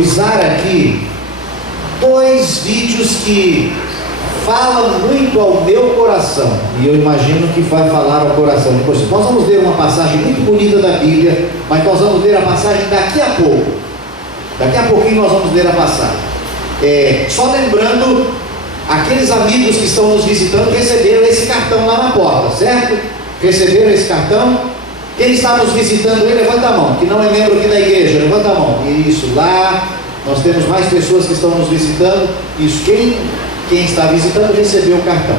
usar aqui dois vídeos que falam muito ao meu coração, e eu imagino que vai falar ao coração de vocês. Nós vamos ler uma passagem muito bonita da Bíblia, mas nós vamos ler a passagem daqui a pouco. Daqui a pouquinho nós vamos ler a passagem. Só lembrando, aqueles amigos que estão nos visitando receberam esse cartão lá na porta, certo? Receberam esse cartão? Quem está nos visitando aí, levanta a mão. Que não é membro aqui da igreja, levanta a mão. Isso, lá nós temos mais pessoas que estão nos visitando. Isso, quem está visitando recebeu o cartão.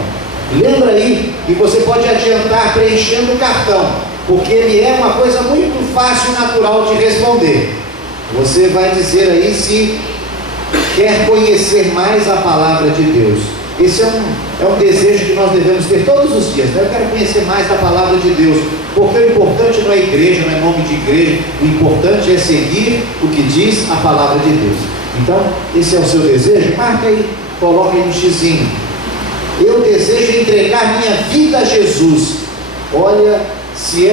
Lembra aí que você pode adiantar preenchendo o cartão, porque ele é uma coisa muito fácil e natural de responder. Você vai dizer aí se quer conhecer mais a palavra de Deus. Esse é um desejo que nós devemos ter todos os dias, né? Eu quero conhecer mais da palavra de Deus, porque o importante não é igreja, não é nome de igreja, o importante é seguir o que diz a palavra de Deus. Então, esse é o seu desejo? Marca aí, coloca aí no xizinho. Eu desejo entregar minha vida a Jesus. Olha, se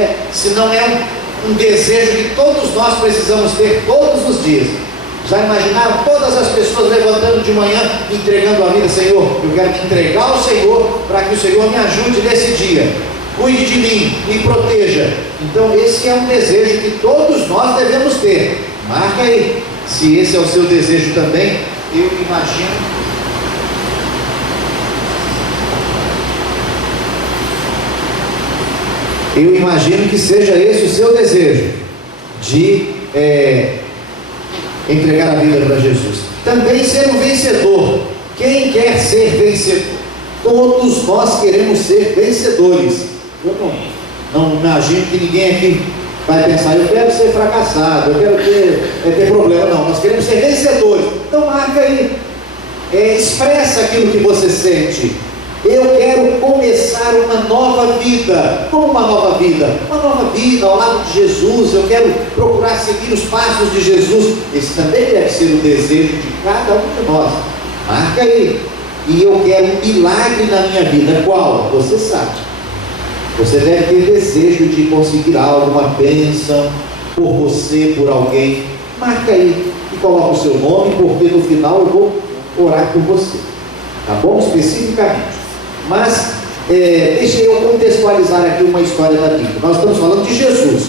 não é um desejo que todos nós precisamos ter todos os dias. Já imaginaram todas as pessoas levantando de manhã, entregando a vida? Senhor, eu quero me entregar ao Senhor, para que o Senhor me ajude nesse dia, cuide de mim, me proteja. Então esse é um desejo que todos nós devemos ter. Marca aí, se esse é o seu desejo também. Eu imagino que seja esse o seu desejo, de entregar a vida para Jesus. Também ser um vencedor. Quem quer ser vencedor? Todos nós queremos ser vencedores. Eu não imagino que ninguém aqui vai pensar, eu quero ser fracassado, eu quero ter problema. Não, nós queremos ser vencedores. Então marca aí, expressa aquilo que você sente. Eu quero começar uma nova vida. Como uma nova vida? Uma nova vida ao lado de Jesus. Eu quero procurar seguir os passos de Jesus. Esse também deve ser o desejo de cada um de nós. Marca aí. E eu quero um milagre na minha vida. Qual? Você sabe. Você deve ter desejo de conseguir algo, uma bênção por você, por alguém. Marca aí e coloca o seu nome, porque no final eu vou orar por você. Tá bom? Especificamente. Mas, deixa eu contextualizar aqui uma história da Bíblia. Nós estamos falando de Jesus.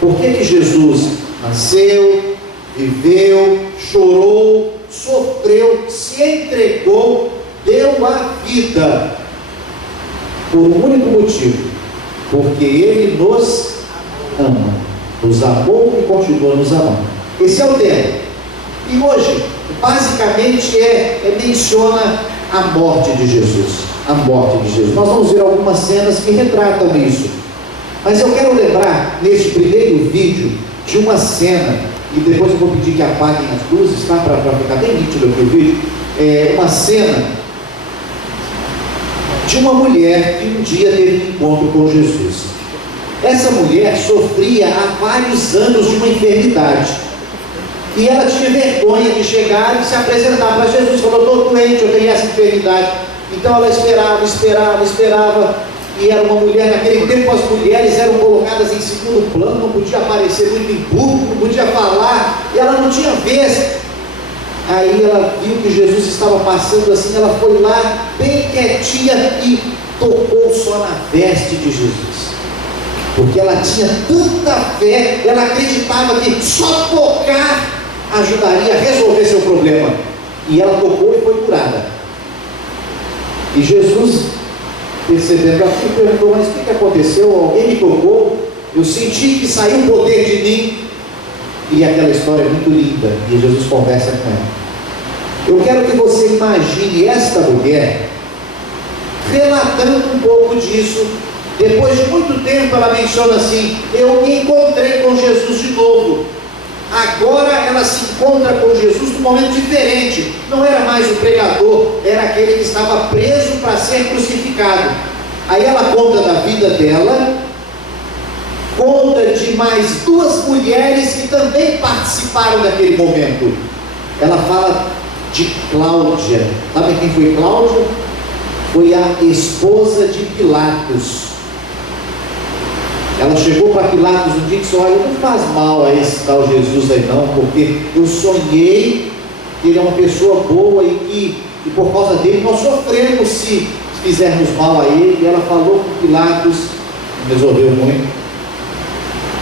Por que Jesus nasceu, viveu, chorou, sofreu, se entregou, deu a vida? Por um único motivo. Porque Ele nos ama. Nos amou e continua nos amando. Esse é o tema. E hoje, basicamente, menciona a morte de Jesus. A morte de Jesus. Nós vamos ver algumas cenas que retratam isso. Mas eu quero lembrar, neste primeiro vídeo, de uma cena, e depois eu vou pedir que apaguem as luzes, tá? Para ficar bem nítido aqui o vídeo. Uma cena de uma mulher que um dia teve um encontro com Jesus. Essa mulher sofria há vários anos de uma enfermidade. E ela tinha vergonha de chegar e se apresentar para Jesus. Falou, estou doente, eu tenho essa enfermidade. Então ela esperava. E era uma mulher, naquele tempo as mulheres eram colocadas em segundo plano, não podia aparecer muito em público, não podia falar, e ela não tinha vez. Aí ela viu que Jesus estava passando assim, ela foi lá bem quietinha e tocou só na veste de Jesus. Porque ela tinha tanta fé, ela acreditava que só tocar ajudaria a resolver seu problema. E ela tocou e foi curada. E Jesus, percebendo aquilo, perguntou, mas o que aconteceu? Alguém me tocou? Eu senti que saiu o poder de mim. E aquela história é muito linda. E Jesus conversa com ela. Eu quero que você imagine esta mulher relatando um pouco disso. Depois de muito tempo ela menciona assim, eu me encontrei com Jesus de novo. Agora ela se encontra com Jesus num momento diferente. Não era mais o pregador, era aquele que estava preso para ser crucificado. Aí ela conta da vida dela, conta de mais duas mulheres que também participaram daquele momento. Ela fala de Cláudia. Sabe quem foi Cláudia? Foi a esposa de Pilatos. Ela chegou para Pilatos um dia e disse: olha, não faz mal a esse tal Jesus aí não, porque eu sonhei que ele é uma pessoa boa e por causa dele nós sofremos se fizermos mal a ele. E ela falou com Pilatos, não resolveu muito.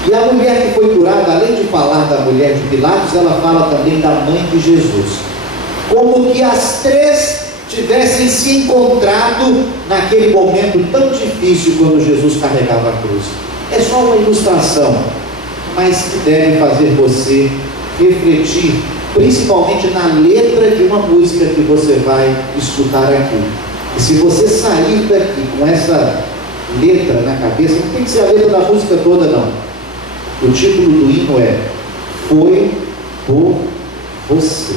E a mulher que foi curada, além de falar da mulher de Pilatos, ela fala também da mãe de Jesus, como que as três tivessem se encontrado naquele momento tão difícil quando Jesus carregava a cruz. É só uma ilustração, mas que deve fazer você refletir, principalmente na letra de uma música que você vai escutar aqui. E se você sair daqui com essa letra na cabeça, não tem que ser a letra da música toda não. O título do hino é Foi por Você.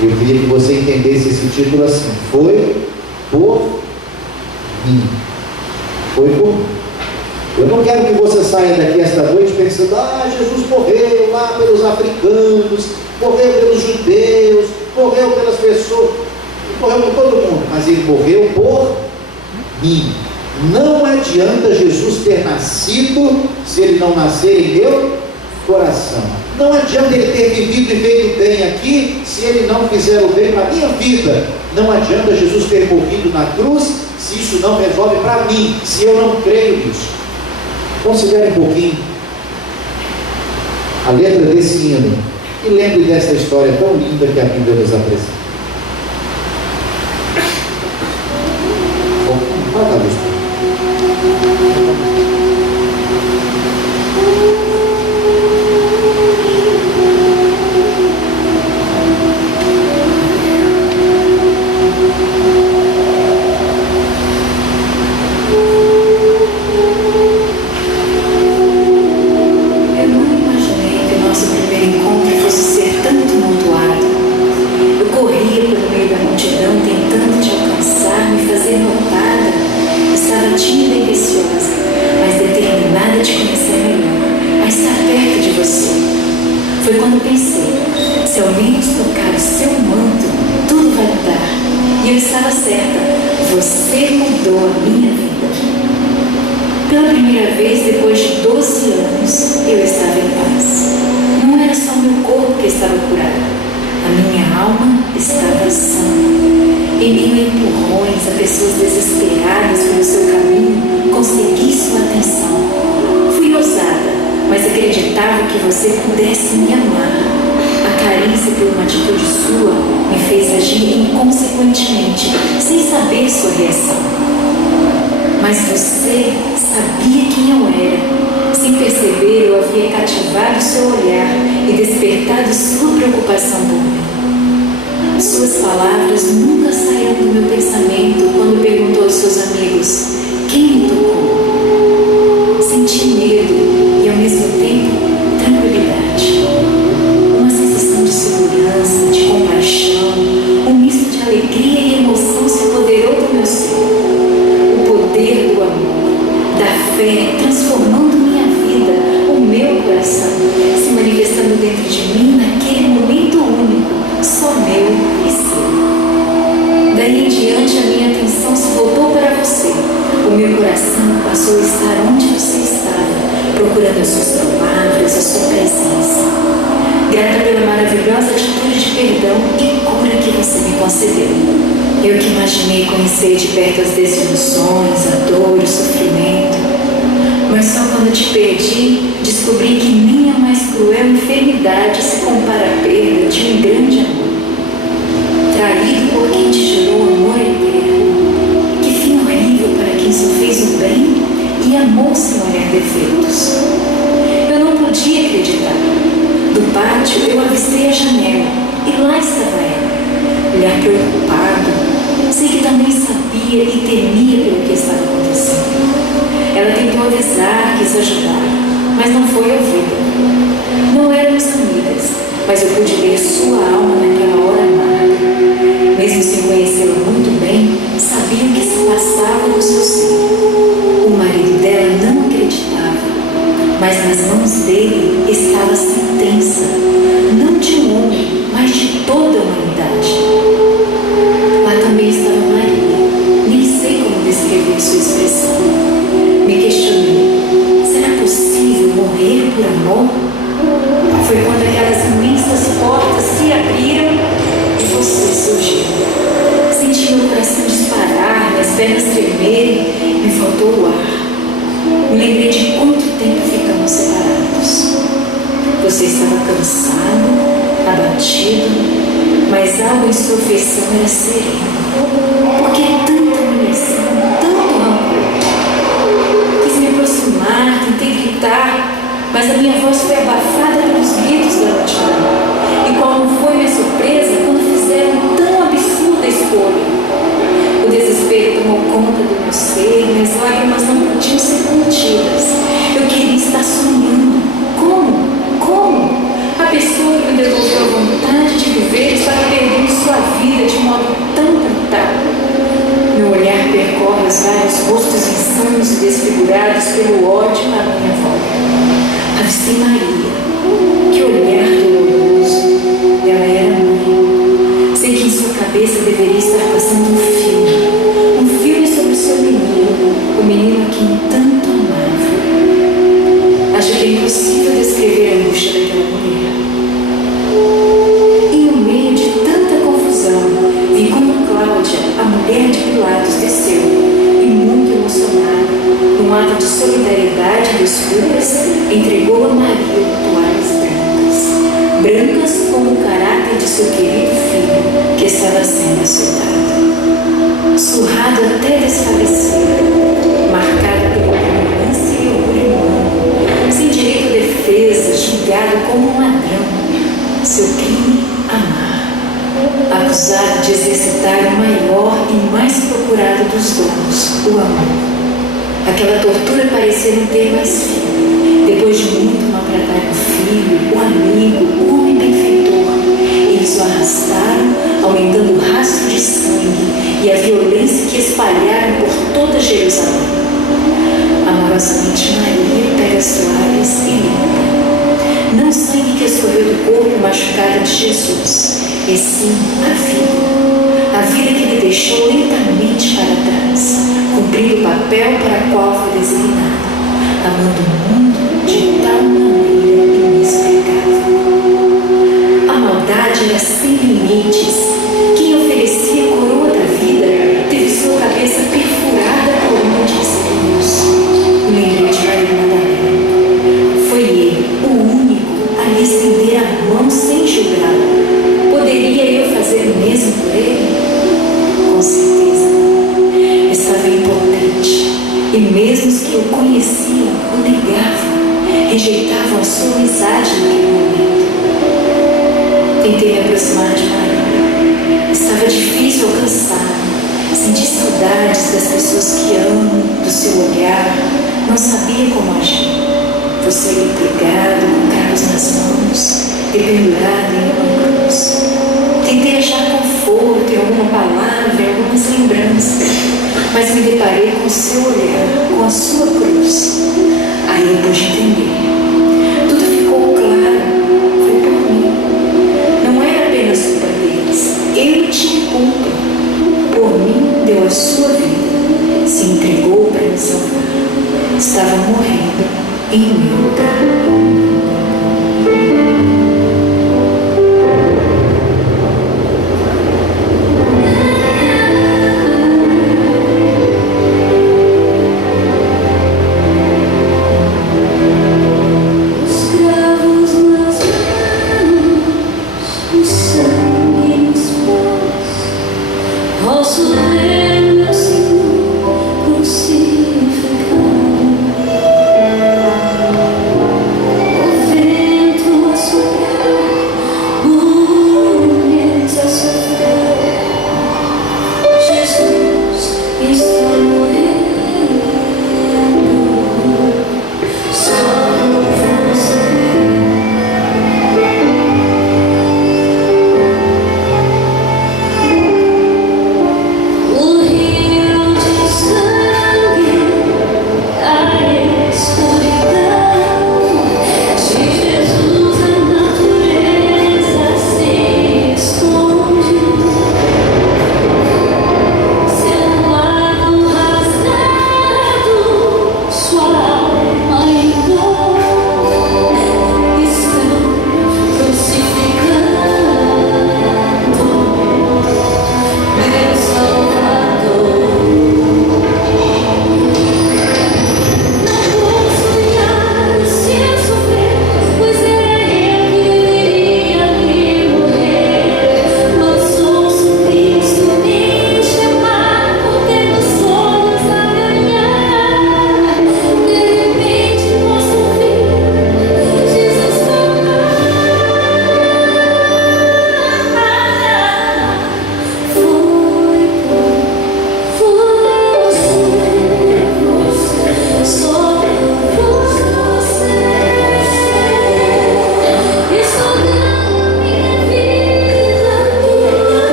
Eu queria que você entendesse esse título assim: foi por mim. Foi por mim. Eu não quero que você saia daqui esta noite pensando: Jesus morreu lá pelos africanos, morreu pelos judeus, morreu pelas pessoas, morreu por todo mundo, mas ele morreu por mim. Não adianta Jesus ter nascido se ele não nascer em meu coração. Não adianta ele ter vivido e feito bem aqui se ele não fizer o bem para a minha vida. Não adianta Jesus ter morrido na cruz se isso não resolve para mim, se eu não creio nisso. Considere um pouquinho a letra desse hino e lembre dessa história tão linda que a Bíblia nos apresenta. Apaga a luz. Foi quando pensei: se ao menos tocar o seu manto, tudo vai mudar. E eu estava certa, você mudou a minha vida. Pela primeira vez, depois de 12 anos, eu estava em paz. Não era só o meu corpo que estava curado, a minha alma estava sã. Em meio a empurrões, a pessoas desesperadas pelo seu caminho, consegui sua atenção. Fui ousada, mas acreditava que você pudesse me amar. A carência por uma atitude sua me fez agir inconsequentemente, sem saber sua reação. Mas você sabia quem eu era. Sem perceber, eu havia cativado seu olhar e despertado sua preocupação por mim. Suas palavras nunca saíram do meu pensamento quando perguntou aos seus amigos: quem me tocou? Senti medo e ao mesmo tempo tranquilidade, uma sensação de segurança, de compaixão, um misto de alegria e emoção se apoderou do meu ser. O poder do amor, da fé, transformando minha vida, o meu coração, se manifestando dentro de mim naquele momento único, só meu e seu. Daí em diante a minha atenção se voltou para você. O meu coração passou a estar onde você estava, procurando as suas palavras, a sua presença. Grata pela maravilhosa atitude de perdão e cura que você me concedeu. Eu que imaginei conhecer de perto as desilusões, a dor, o sofrimento. Mas só quando te perdi, descobri que nem a mais cruel enfermidade se compara à perda de um grande amor. Traído por quem te gerou amor eterno. Que fim horrível para quem só fez o bem e amou sem olhar defeitos. Eu não podia acreditar. Do pátio eu avistei a janela e lá estava ela, olhar preocupado. Sei que também sabia e temia pelo que estava acontecendo. Ela tentou avisar, quis ajudar, mas não foi ouvida. Não éramos amigas, mas eu pude ler sua alma naquela hora amarga. Mesmo sem conhecê-la muito bem, sabia o que se passava no seu ser. O marido dela não acreditava, mas nas mãos dele estava a sentença, não de um homem, mas de toda a humanidade. Lá também estava Maria, nem sei como descrever sua expressão. Me questionei: será amor foi quando aquelas imensas portas se abriram e você surgiu. Senti meu coração disparar, minhas pernas tremerem, me faltou o ar. Me lembrei de quanto tempo ficamos separados. Você estava cansado, abatido, mas algo em sua feição era sereno. Por que tanta humilhação, tanto rancor? Quis me aproximar, tentei gritar, mas a minha voz foi abafada pelos gritos da multidão. E qual não foi minha surpresa quando fizeram tão absurda escolha? O desespero tomou conta do meu ser, minhas lágrimas não podiam ser contidas. Eu queria estar sonhando. Como? A pessoa que me devolveu a vontade de viver estava perdendo sua vida de modo tão brutal. Meu olhar percorre os vários rostos insanos e desfigurados pelo ódio à minha volta. Avistei Maria. Que olhar doloroso. Ela era mãe. Sei que em sua cabeça deveria estar passando um filme sobre o seu menino, o menino a quem tanto amava. Acho que é impossível descrever a angústia daquela mulher. E no meio de tanta confusão, vi como Cláudia, a mulher de Pilatos, desceu, e muito emocionada, num ato de solidariedade e desculpas, entregou a Maria toalhas brancas como o caráter de seu querido filho, que estava sendo açoitado. Surrado até desfalecer, marcado pela ignorância e orgulho humano, sem direito à defesa, julgado como um ladrão, seu crime, amar. Acusado de exercitar o maior e mais procurado dos dons, o amor. Aquela tortura parecia não ter mais fim. Depois de muito maltratar o filho, o amigo, o homem benfeitor, eles o arrastaram, aumentando o rastro de sangue e a violência que espalharam por toda Jerusalém. Amorosamente Maria pega as toalhas e limpa. Não o sangue que escorreu do corpo machucado de Jesus, e sim a vida que ele deixou lentamente para trás, cumprindo o papel para o qual foi designado, amando o mundo de tal maneira inexplicável. A maldade era sem limites. Quem oferecia a coroa da vida teve sua cabeça perfurada por uma de espinhos. Lembrei de Maria Madalena. Foi ele, o único, a lhe estender a mão sem julgá-lo. Poderia eu fazer o mesmo por ele? Com certeza não. Estava impotente. E mesmo os que o conheciam o negavam, rejeitavam a sua amizade naquele momento. Tentei me aproximar de Maria. Estava difícil alcançá-la. Senti saudades das pessoas que amo, do seu olhar. Não sabia como agir. Você ali pregado, com cravos nas mãos, dependurado em uma cruz. Tentei achar conforto em alguma palavra, em algumas lembranças, mas me deparei com o seu olhar, com a sua cruz. Aí eu pude entender. Tudo ficou claro. Foi por mim. Não era apenas culpa deles. Eu tinha culpa. Por mim, deu a sua vida. Se entregou para me salvar. Estava morrendo em meu lugar. O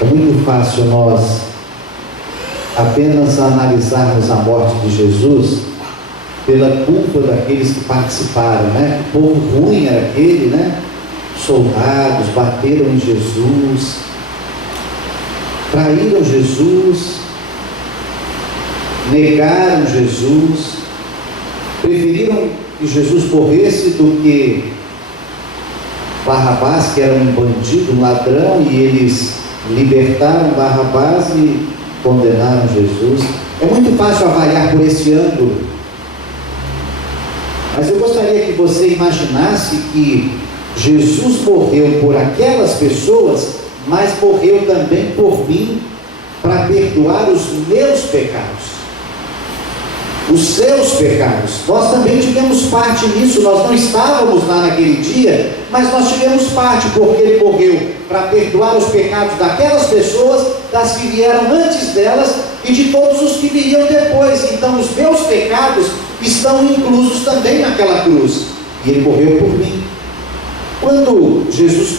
É muito fácil nós apenas analisarmos a morte de Jesus pela culpa daqueles que participaram, né? Que povo ruim era aquele, né? Soldados bateram em Jesus, traíram Jesus, negaram Jesus, preferiram que Jesus morresse do que Barrabás, que era um bandido, um ladrão, e eles libertaram Barrabás e condenaram Jesus. É muito fácil avaliar por esse ângulo, mas eu gostaria que você imaginasse que Jesus morreu por aquelas pessoas, mas morreu também por mim, para perdoar os meus pecados, os seus pecados. Nós também tivemos parte nisso. Nós não estávamos lá naquele dia, mas nós tivemos parte, porque Ele morreu para perdoar os pecados daquelas pessoas, das que vieram antes delas e de todos os que viriam depois. Então os meus pecados estão inclusos também naquela cruz, e Ele morreu por mim. Quando Jesus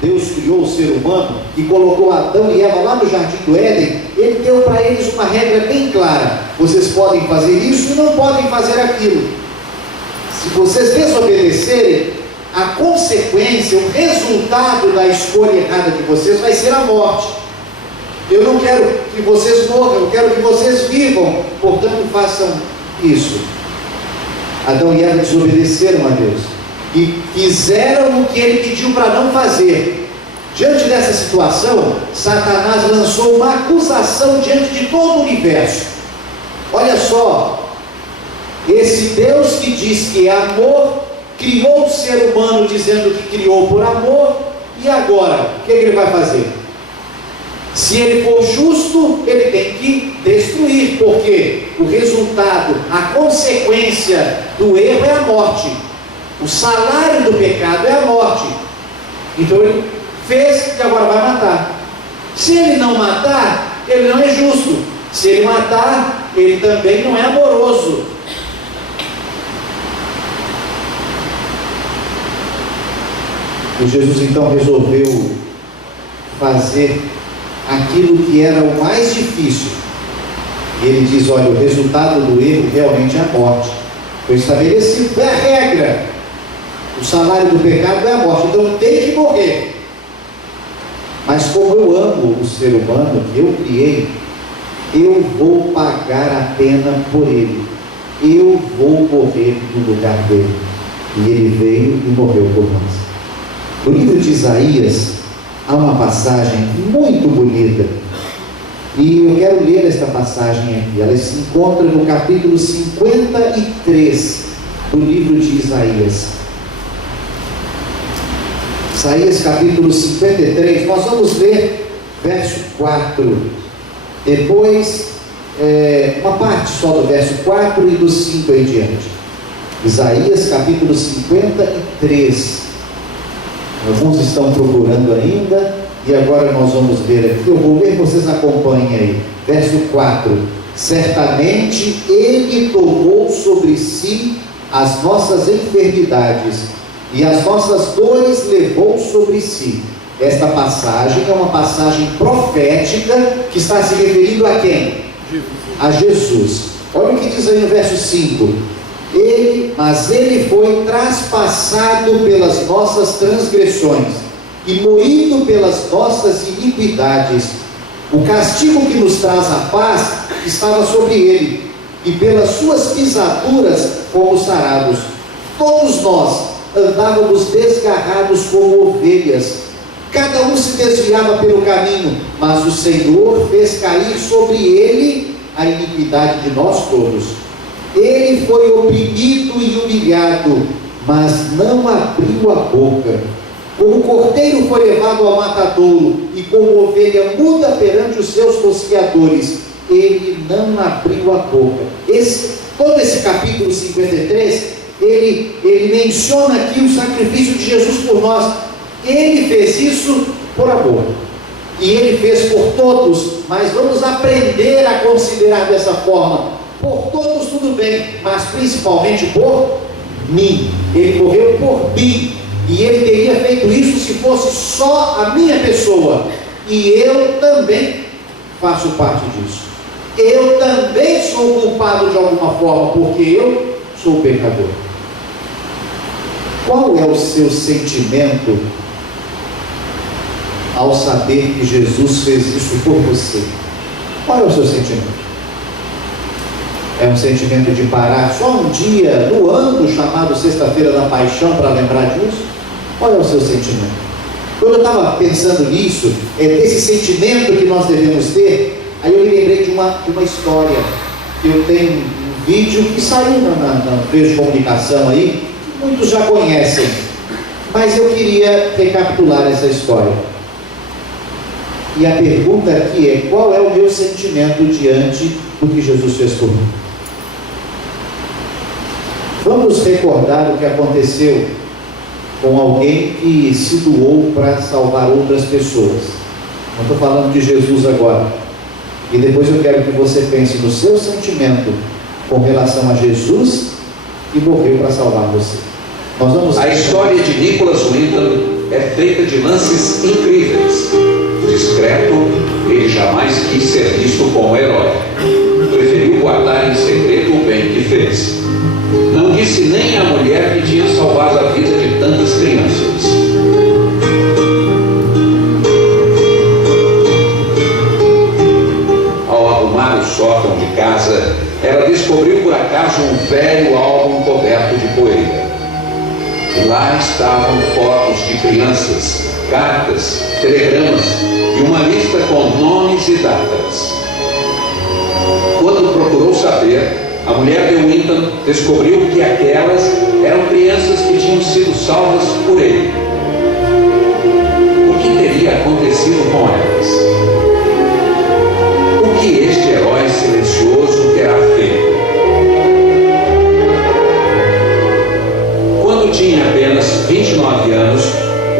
Deus criou o ser humano e colocou Adão e Eva lá no Jardim do Éden, Ele deu para eles uma regra bem clara: vocês podem fazer isso e não podem fazer aquilo. Se vocês desobedecerem, a consequência, o resultado da escolha errada de vocês vai ser a morte. Eu não quero que vocês morram, eu quero que vocês vivam, portanto façam isso. Adão e Eva desobedeceram a Deus e fizeram o que Ele pediu para não fazer. Diante dessa situação, Satanás lançou uma acusação diante de todo o universo. Olha só, esse Deus que diz que é amor, criou o ser humano dizendo que criou por amor, e agora, o que Ele vai fazer? Se Ele for justo, Ele tem que destruir, porque o resultado, a consequência do erro é a morte. O salário do pecado é a morte. Então Ele fez e agora vai matar. Se Ele não matar, Ele não é justo. Se Ele matar, Ele também não é amoroso. E Jesus então resolveu fazer aquilo que era o mais difícil. E Ele diz: olha, o resultado do erro realmente é a morte. Foi estabelecido, é a regra. O salário do pecado é a morte, então tem que morrer. Mas como eu amo o ser humano que eu criei, eu vou pagar a pena por ele. Eu vou morrer no lugar dele. E Ele veio e morreu por nós. No livro de Isaías há uma passagem muito bonita, e eu quero ler esta passagem aqui. Ela se encontra no capítulo 53 do livro de Isaías. Isaías capítulo 53, nós vamos ler verso 4, depois uma parte só do verso 4 e do 5 em diante. Isaías capítulo 53, alguns estão procurando ainda, e agora nós vamos ver aqui. Eu vou ler, vocês acompanhem aí. Verso 4: certamente Ele tomou sobre si as nossas enfermidades, e as nossas dores levou sobre si. Esta passagem é uma passagem profética que está se referindo a quem? A Jesus. Olha o que diz aí no verso 5: mas Ele foi traspassado pelas nossas transgressões e moído pelas nossas iniquidades. O castigo que nos traz a paz estava sobre Ele, e pelas suas pisaduras fomos sarados. Todos nós andávamos desgarrados como ovelhas, cada um se desviava pelo caminho, mas o Senhor fez cair sobre Ele a iniquidade de nós todos. Ele foi oprimido e humilhado, mas não abriu a boca. Como cordeiro foi levado ao matadouro, e como ovelha muda perante os seus tosqueadores, Ele não abriu a boca. Todo esse capítulo 53, ele menciona aqui o sacrifício de Jesus por nós. Ele fez isso por amor, e Ele fez por todos, mas vamos aprender a considerar dessa forma: por todos tudo bem, mas principalmente por mim. Ele morreu por mim, e Ele teria feito isso se fosse só a minha pessoa. E eu também faço parte disso. Eu também sou culpado de alguma forma, porque eu sou pecador. Qual é o seu sentimento ao saber que Jesus fez isso por você? Qual é o seu sentimento? É um sentimento de parar só um dia no ano chamado Sexta-feira da Paixão para lembrar disso? Qual é o seu sentimento? Quando eu estava pensando nisso, desse sentimento que nós devemos ter, aí eu me lembrei de uma história. Eu tenho um vídeo que saiu na veio de comunicação aí, que muitos já conhecem, mas eu queria recapitular essa história. E a pergunta aqui é: qual é o meu sentimento diante do que Jesus fez por mim? Vamos recordar o que aconteceu com alguém que se doou para salvar outras pessoas. Não estou falando de Jesus agora. E depois eu quero que você pense no seu sentimento com relação a Jesus que morreu para salvar você. Nós vamos... A história de Nicholas Winton é feita de lances incríveis. Discreto, ele jamais quis ser visto como herói. Preferiu guardar em segredo o bem que fez. Não disse nem à mulher que tinha salvado a vida de tantas crianças. Ao arrumar o sótão de casa, ela descobriu por acaso um velho álbum coberto de poeira. Lá estavam fotos de crianças, cartas, telegramas e uma lista com nomes e datas. Quando procurou saber, a mulher de Winton descobriu que aquelas eram crianças que tinham sido salvas por ele. O que teria acontecido com elas? O que este herói silencioso terá feito? Quando tinha apenas 29 anos,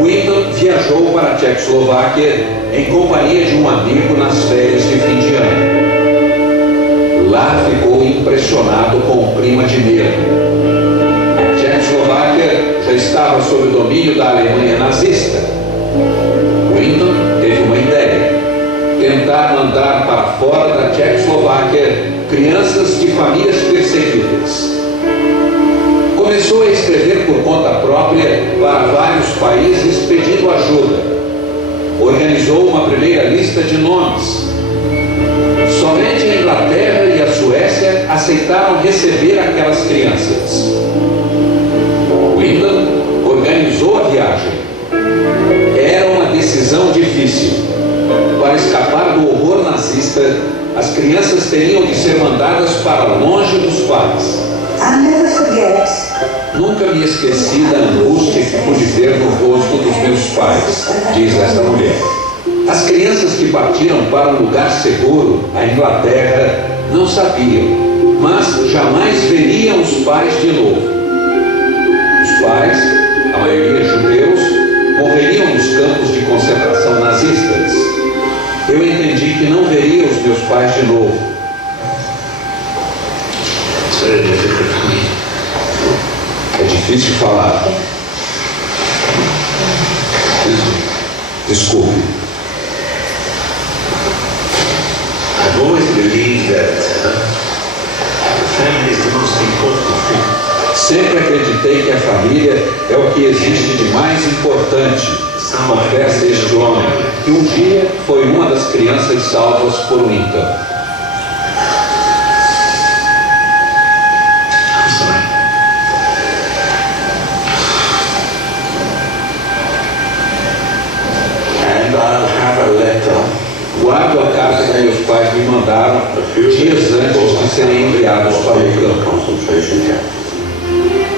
Winton viajou para a Tchecoslováquia em companhia de um amigo nas férias de fim de ano. Lá ficou impressionado com o clima de medo. A Tchecoslováquia já estava sob o domínio da Alemanha nazista. Winton teve uma ideia: tentar mandar para fora da Tchecoslováquia crianças de famílias perseguidas. Começou a escrever por conta própria para vários países pedindo ajuda. Organizou uma primeira lista de nomes. Somente a Inglaterra e a Suécia aceitaram receber aquelas crianças. Winton organizou a viagem. Era uma decisão difícil. Para escapar do horror nazista, as crianças teriam de ser mandadas para longe dos pais. Nunca me esqueci da angústia que pude ver no rosto dos meus pais, diz esta mulher. As crianças que partiram para um lugar seguro, a Inglaterra, não sabiam, mas jamais veriam os pais de novo. Os pais, a maioria judeus, morreriam nos campos de concentração nazistas. Eu entendi que não veria os meus pais de novo. É difícil falar. Desculpe. I've always believed that the family is the most important thing. Sempre acreditei que a família é o que existe de mais importante. Confessa este homem, que um dia foi uma das crianças salvas por Winton. Guardo a carta que meus pais me mandaram dias antes de serem enviados para o campo.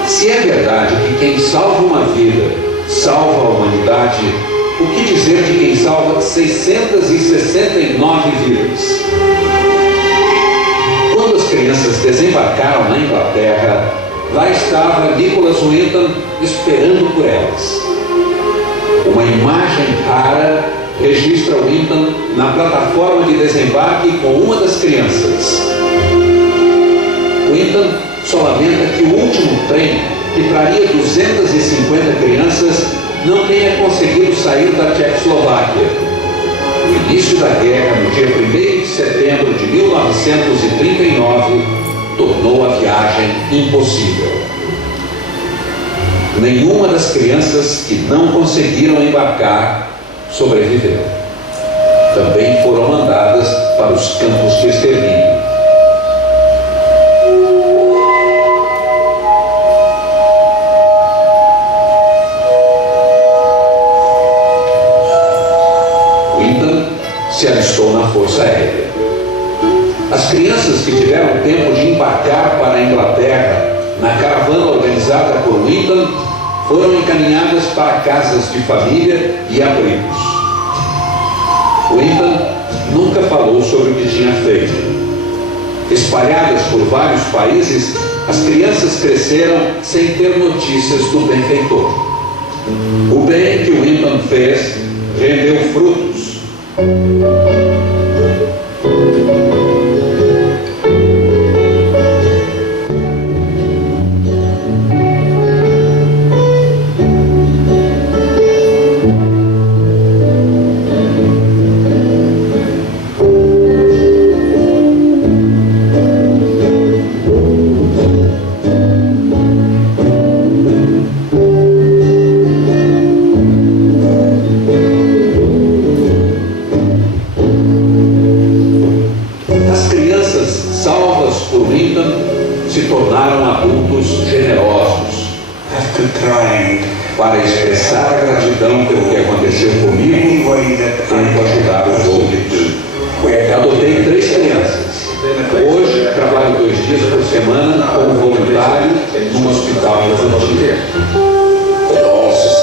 Se é verdade que quem salva uma vida salva a humanidade, o que dizer de quem salva 669 vidas? Quando as crianças desembarcaram na Inglaterra, lá estava Nicholas Winton esperando por elas. Uma imagem rara registra Winton na plataforma de desembarque com uma das crianças. Winton só lamenta que o último trem, que traria 250 crianças, não tenha conseguido sair da Tchecoslováquia. início da guerra, no dia 1º de setembro de 1939, tornou a viagem impossível. Nenhuma das crianças que não conseguiram embarcar sobreviveu. Também foram mandadas para os campos de extermínio. Winton se alistou na Força Aérea. As crianças que tiveram tempo de embarcar para a Inglaterra na caravana organizada por Winton foram encaminhadas para casas de família e abrigos. Winton nunca falou sobre o que tinha feito. Espalhadas por vários países, as crianças cresceram sem ter notícias do benfeitor. O bem que Winton fez rendeu frutos. Se tornaram adultos generosos, para expressar a gratidão pelo que aconteceu comigo, tento ajudar os outros. Adotei 3 crianças. Hoje trabalho 2 dias por semana como voluntário num hospital infantil.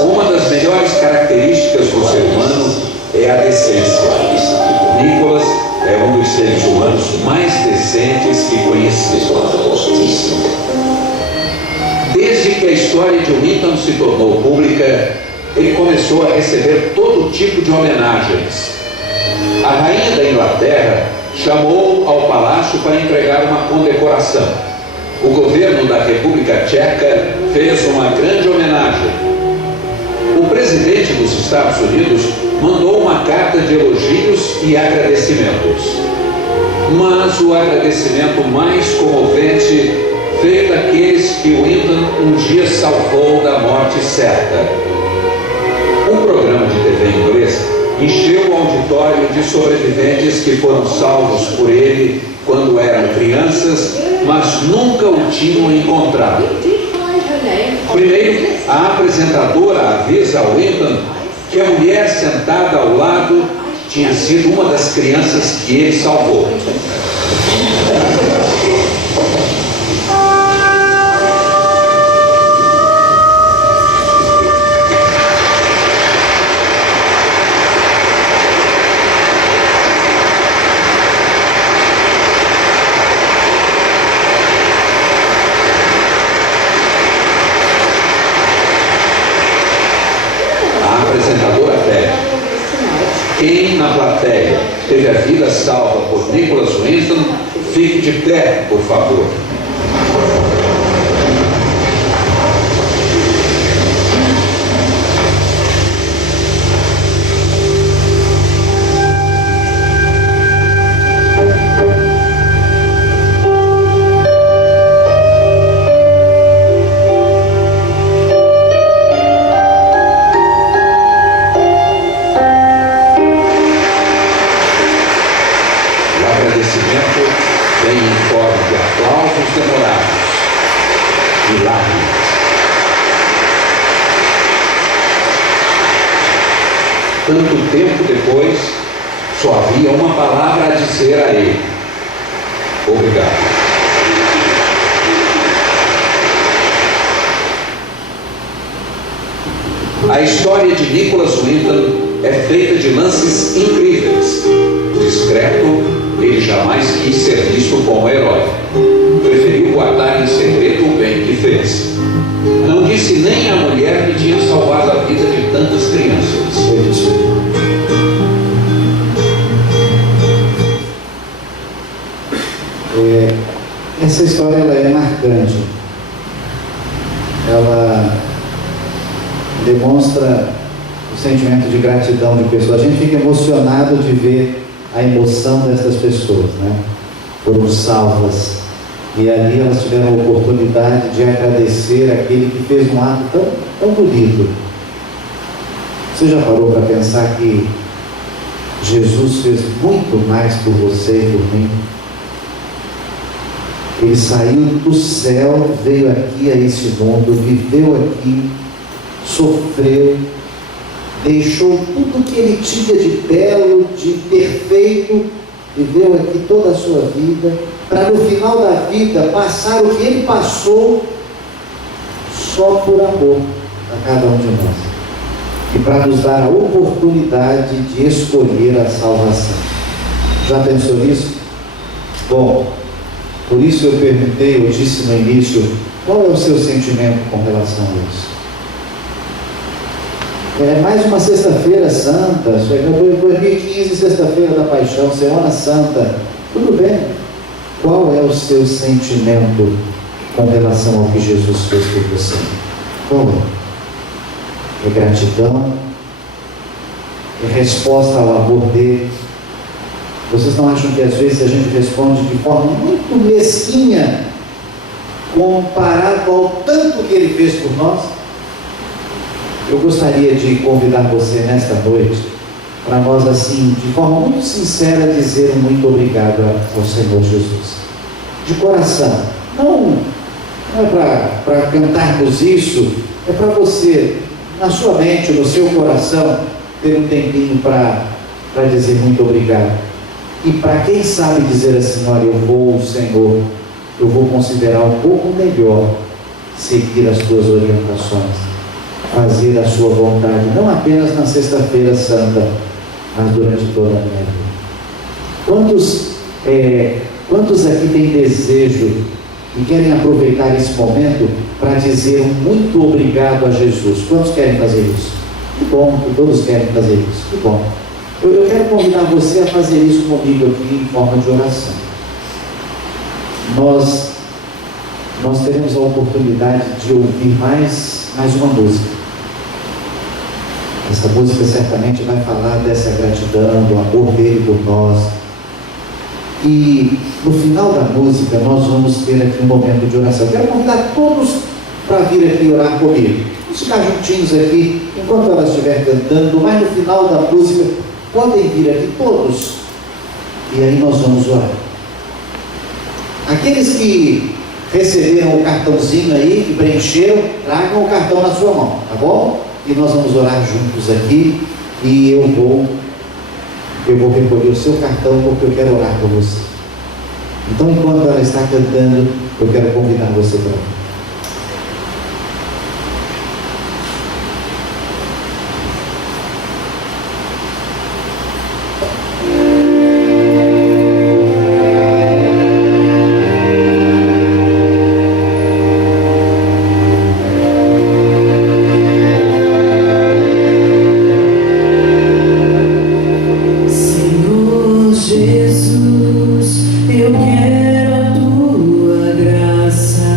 Uma das melhores características do ser humano é a decência. Nicholas é um dos seres humanos mais decentes que conheci. Desde que a história de Winton se tornou pública, ele começou a receber todo tipo de homenagens. A rainha da Inglaterra chamou ao palácio para entregar uma condecoração. O governo da República Tcheca fez uma grande homenagem. O presidente dos Estados Unidos mandou uma carta de elogios e agradecimentos. Mas o agradecimento mais comovente veio daqueles que Winton um dia salvou da morte certa. Um programa de TV inglês encheu o auditório de sobreviventes que foram salvos por ele quando eram crianças, mas nunca o tinham encontrado. Primeiro, a apresentadora avisa a Winton que a mulher sentada ao lado tinha sido uma das crianças que ele salvou. Quem na plateia teve a vida salva por Nicholas Winton, fique de pé, por favor. Vem em forma de aplausos demorados e lágrimas. Tanto tempo depois, só havia uma palavra a dizer a ele: obrigado. A história de Nicholas Winton é feita de lances incríveis. Discreto, ele jamais quis ser visto como herói. Preferiu guardar em segredo o bem que fez. Não disse nem à mulher que tinha salvado a vida de tantas crianças. Essa história ela é marcante. Ela demonstra o sentimento de gratidão de pessoas. A gente fica emocionado de ver a emoção dessas pessoas, né? Foram salvas. E ali elas tiveram a oportunidade de agradecer aquele que fez um ato tão, tão bonito. Você já parou para pensar que Jesus fez muito mais por você e por mim? Ele saiu do céu, veio aqui a esse mundo, viveu aqui, sofreu, deixou tudo que ele tinha de belo, de perfeito, viveu aqui toda a sua vida, para no final da vida passar o que ele passou só por amor a cada um de nós, e para nos dar a oportunidade de escolher a salvação. Já pensou nisso? Bom, por isso eu perguntei, eu disse no início, qual é o seu sentimento com relação a isso? É mais uma sexta-feira santa, chegando 2015, sexta-feira da paixão, Semana Santa, tudo bem. Qual é o seu sentimento com relação ao que Jesus fez por você? Qual é? É gratidão? É resposta ao amor dele? Vocês não acham que às vezes a gente responde de forma muito mesquinha, comparado ao tanto que ele fez por nós? Eu gostaria de convidar você nesta noite, para nós assim, de forma muito sincera, dizer um muito obrigado ao Senhor Jesus. De coração. Não é para cantarmos isso, é para você, na sua mente, no seu coração, ter um tempinho para dizer muito obrigado. E para quem sabe dizer assim, olha, eu vou, Senhor, eu vou considerar um pouco melhor seguir as tuas orientações, fazer a sua vontade, não apenas na sexta-feira santa, mas durante toda a minha vida. Quantos aqui têm desejo e querem aproveitar esse momento para dizer um muito obrigado a Jesus? Quantos querem fazer isso? Que bom, que todos querem fazer isso, que bom. Eu quero convidar você a fazer isso comigo aqui em forma de oração. Nós teremos a oportunidade de ouvir mais uma música. Essa música certamente vai falar dessa gratidão, do amor dele por nós. E no final da música nós vamos ter aqui um momento de oração. Eu quero convidar todos para vir aqui orar comigo. Vamos ficar juntinhos aqui enquanto ela estiver cantando, mas no final da música podem vir aqui todos. E aí nós vamos orar. Aqueles que receberam o cartãozinho aí, que preencheram, tragam o cartão na sua mão, tá bom? E nós vamos orar juntos aqui, e eu vou recolher o seu cartão, porque eu quero orar por você. Então, enquanto ela está cantando, eu quero convidar você para mim. Jesus, eu quero a tua graça.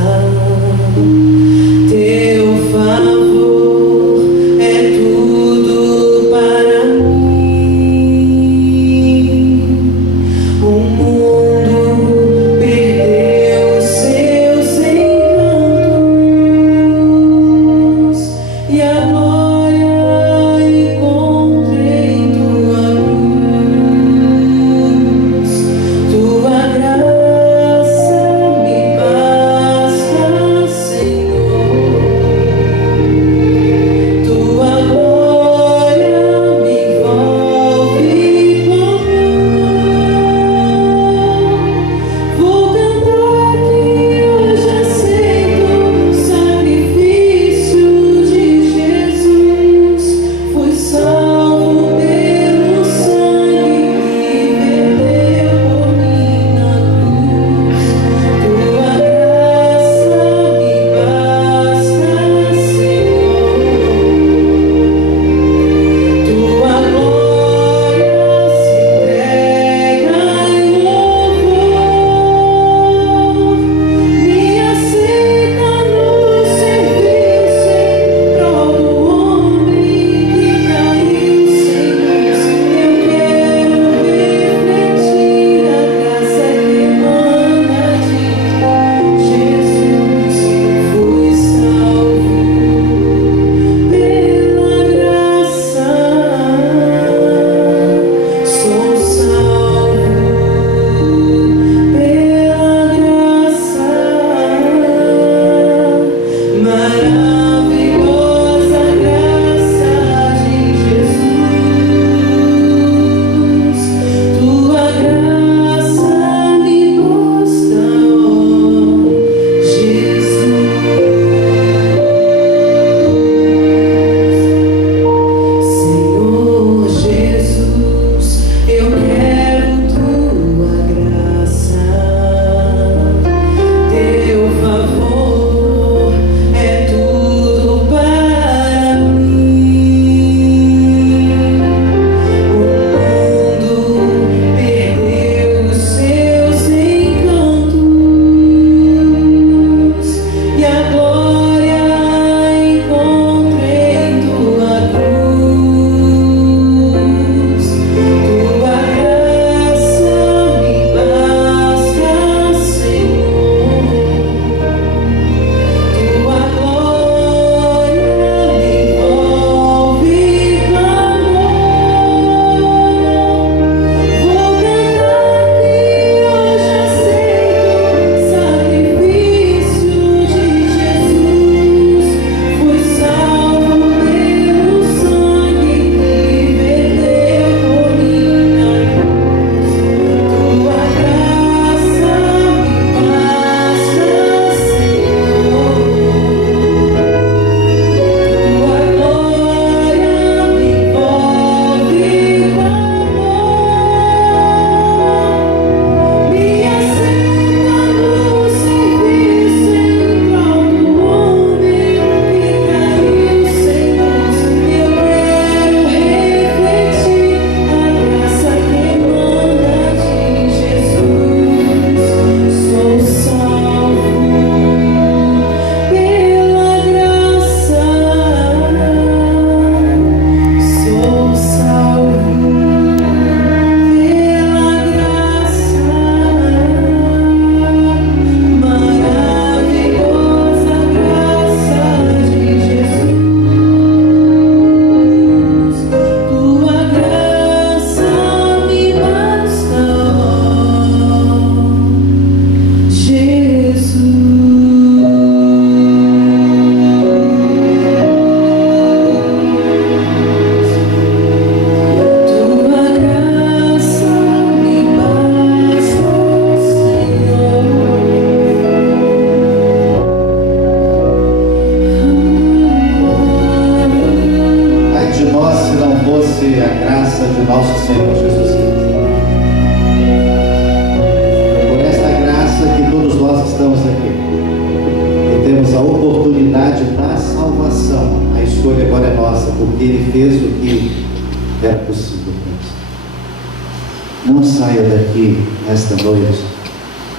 não saia daqui nesta noite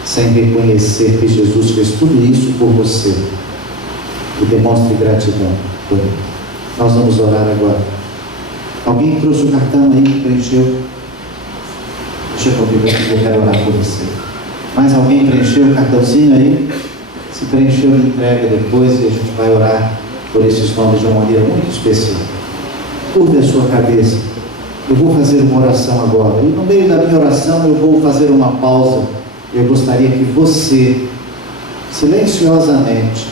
sem reconhecer que Jesus fez tudo isso por você e demonstre gratidão por ele. Nós vamos orar agora. Alguém trouxe o cartão aí que preencheu? Deixa comigo aqui, eu quero orar por você. Mais alguém preencheu o cartãozinho aí? Se preencheu, entrega depois e a gente vai orar por esses nomes de uma maneira muito especial. Curva a sua cabeça. Eu vou fazer uma oração agora. E no meio da minha oração eu vou fazer uma pausa. Eu gostaria que você, silenciosamente,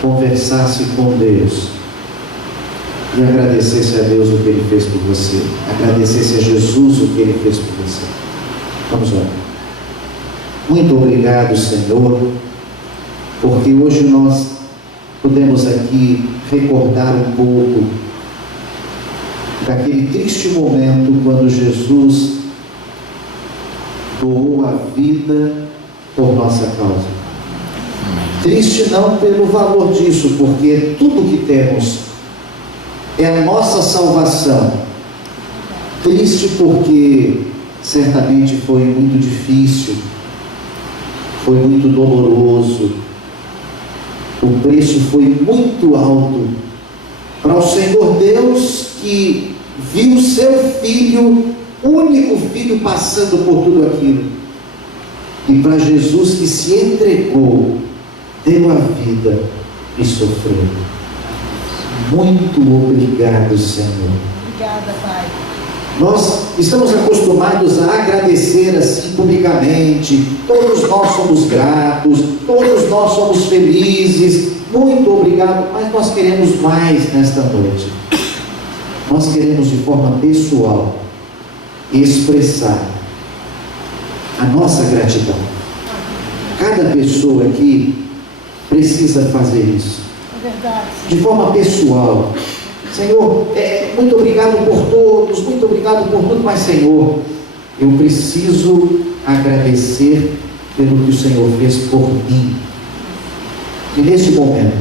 conversasse com Deus e agradecesse a Deus o que Ele fez por você. Agradecesse a Jesus o que Ele fez por você. Vamos orar. Muito obrigado, Senhor, porque hoje nós podemos aqui recordar um pouco daquele triste momento quando Jesus doou a vida por nossa causa. Triste não pelo valor disso, porque tudo que temos é a nossa salvação. Triste porque certamente foi muito difícil, foi muito doloroso, o preço foi muito alto para o Senhor Deus, que viu seu filho, único filho, passando por tudo aquilo, e para Jesus, que se entregou, deu a vida e sofreu. Muito obrigado, Senhor. Obrigada, Pai. Nós estamos acostumados a agradecer assim publicamente. Todos nós somos gratos, todos nós somos felizes. Muito obrigado, mas nós queremos mais nesta noite. Nós queremos de forma pessoal expressar a nossa gratidão. Cada pessoa aqui precisa fazer isso. É verdade. De forma pessoal. Senhor, muito obrigado por todos, muito obrigado por tudo, mas Senhor, eu preciso agradecer pelo que o Senhor fez por mim. E neste momento,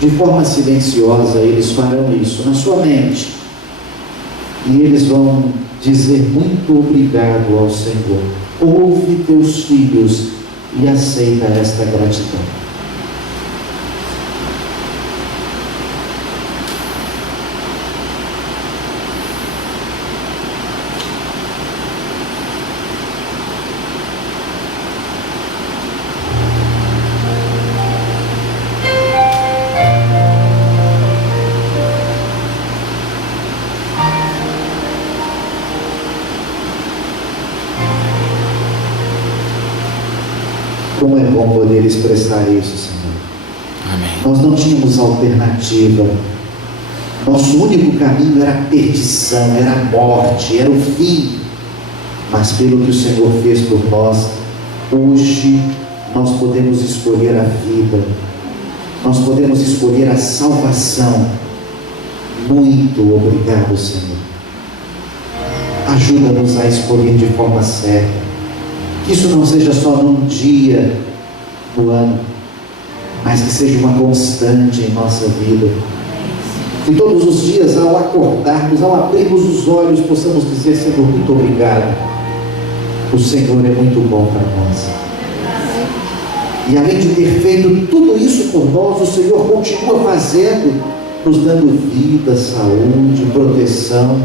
de forma silenciosa, eles farão isso na sua mente. E eles vão dizer muito obrigado ao Senhor. Ouve teus filhos e aceita esta gratidão. Como é bom poder expressar isso, Senhor. Amém. Nós não tínhamos alternativa. Nosso único caminho era a perdição, era a morte, era o fim. Mas pelo que o Senhor fez por nós, hoje nós podemos escolher a vida. Nós podemos escolher a salvação. Muito obrigado, Senhor. Ajuda-nos a escolher de forma certa. Que isso não seja só num dia do ano, mas que seja uma constante em nossa vida. Que todos os dias, ao acordarmos, ao abrirmos os olhos, possamos dizer: Senhor, muito obrigado. O Senhor é muito bom para nós. E além de ter feito tudo isso por nós, o Senhor continua fazendo, nos dando vida, saúde, proteção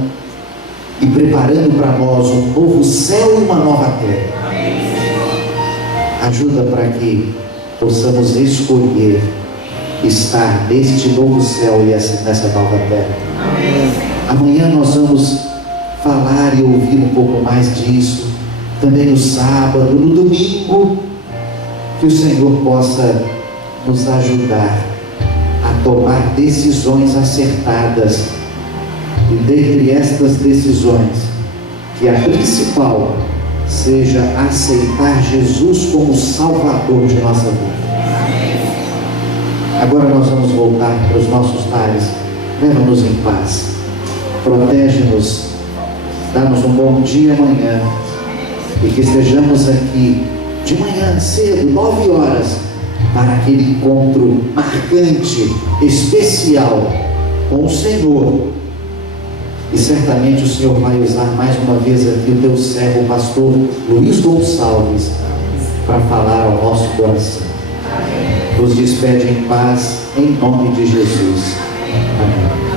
e preparando para nós um novo céu e uma nova terra. Ajuda para que possamos escolher estar neste novo céu e nessa nova terra. Amanhã nós vamos falar e ouvir um pouco mais disso. Também no sábado, no domingo. Que o Senhor possa nos ajudar a tomar decisões acertadas. E dentre estas decisões, que a principal seja aceitar Jesus como Salvador de nossa vida. Agora nós vamos voltar para os nossos lares. Leva-nos em paz, protege-nos, dá-nos um bom dia amanhã, e que estejamos aqui de manhã cedo, 9 horas, para aquele encontro marcante, especial com o Senhor, E certamente o Senhor vai usar mais uma vez aqui o teu servo, o pastor Luiz Gonçalves, para falar ao nosso coração. Nos despede em paz, em nome de Jesus. Amém.